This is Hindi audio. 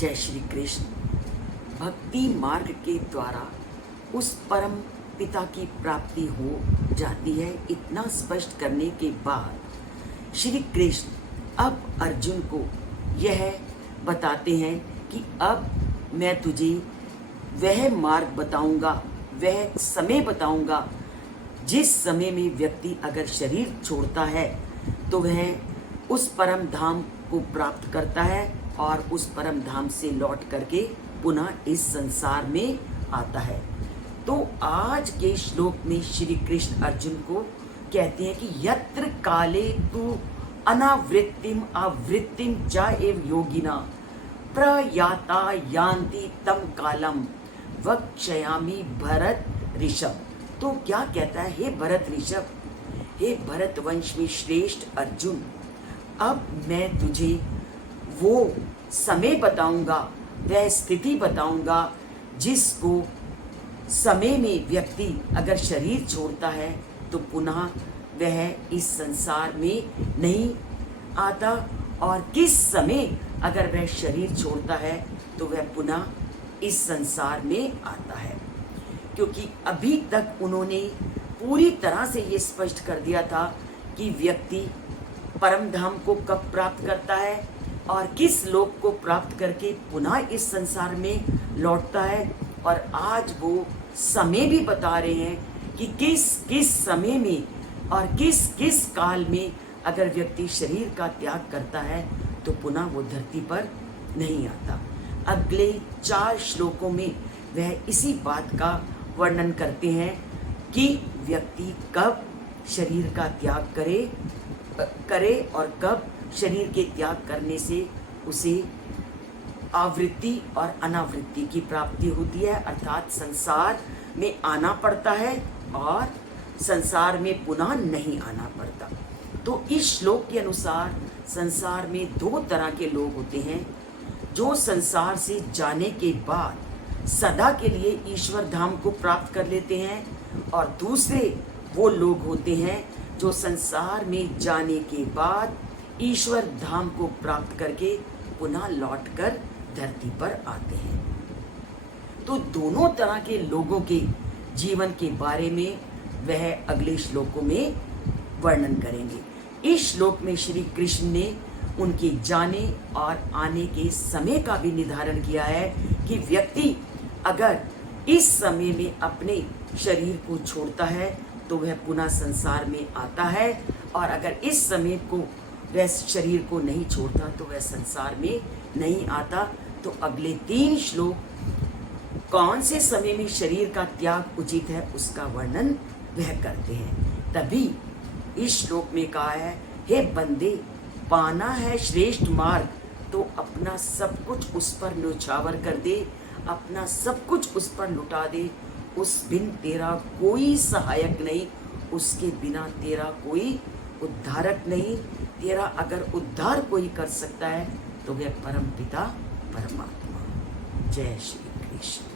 जय श्री कृष्ण। भक्ति मार्ग के द्वारा उस परम पिता की प्राप्ति हो जाती है। इतना स्पष्ट करने के बाद श्री कृष्ण अब अर्जुन को यह बताते हैं कि अब मैं तुझे वह मार्ग बताऊंगा, वह समय बताऊंगा जिस समय में व्यक्ति अगर शरीर छोड़ता है तो वह उस परम धाम को प्राप्त करता है और उस परम धाम से लौट करके पुनः इस संसार में आता है। तो आज के श्लोक में श्री कृष्ण अर्जुन को कहते हैं कि यत्र काले तु अनावृत्तिम आवृत्तिम च एव योगिना प्रयाता यान्ति तम कालम वक्ष्यामि भरत ऋषभ। तो क्या कहता है, हे भरत ऋषभ, हे भरत वंश में श्रेष्ठ अर्जुन, अब मैं तुझे वो समय बताऊंगा, वह स्थिति बताऊंगा जिसको समय में व्यक्ति अगर शरीर छोड़ता है तो पुनः वह इस संसार में नहीं आता, और किस समय अगर वह शरीर छोड़ता है तो वह पुनः इस संसार में आता है। क्योंकि अभी तक उन्होंने पूरी तरह से ये स्पष्ट कर दिया था कि व्यक्ति परम धाम को कब प्राप्त करता है और किस लोक को प्राप्त करके पुनः इस संसार में लौटता है। और आज वो समय भी बता रहे हैं कि किस किस समय में और किस किस काल में अगर व्यक्ति शरीर का त्याग करता है तो पुनः वो धरती पर नहीं आता। अगले 4 श्लोकों में वह इसी बात का वर्णन करते हैं कि व्यक्ति कब शरीर का त्याग करे और कब शरीर के त्याग करने से उसे आवृत्ति और अनावृत्ति की प्राप्ति होती है, अर्थात संसार में आना पड़ता है और संसार में पुनः नहीं आना पड़ता। तो इस श्लोक के अनुसार संसार में 2 तरह के लोग होते हैं, जो संसार से जाने के बाद सदा के लिए ईश्वर धाम को प्राप्त कर लेते हैं, और दूसरे वो लोग होते हैं जो संसार में जाने के बाद ईश्वर धाम को प्राप्त करके पुनः लौटकर धरती पर आते हैं। तो दोनों तरह के लोगों के जीवन के बारे में वह अगले श्लोकों में वर्णन करेंगे। इस श्लोक में श्री कृष्ण ने उनके जाने और आने के समय का भी निर्धारण किया है कि व्यक्ति अगर इस समय में अपने शरीर को छोड़ता है तो वह पुनः संसार में आता है, और अगर इस समय को वह शरीर को नहीं छोड़ता तो वह संसार में नहीं आता। तो अगले 3 श्लोक कौन से समय में शरीर का त्याग उचित है उसका वर्णन वह करते हैं। तभी इस श्लोक में कहा है, हे बंदे, पाना है श्रेष्ठ मार्ग तो अपना सब कुछ उस पर न्यौछावर कर दे, अपना सब कुछ उस पर लुटा दे। उस बिन तेरा कोई सहायक नहीं, उसके बिना तेरा कोई उद्धारक नहीं। तेरा अगर उद्धार कोई कर सकता है तो वह परम पिता परमात्मा। जय श्री कृष्ण।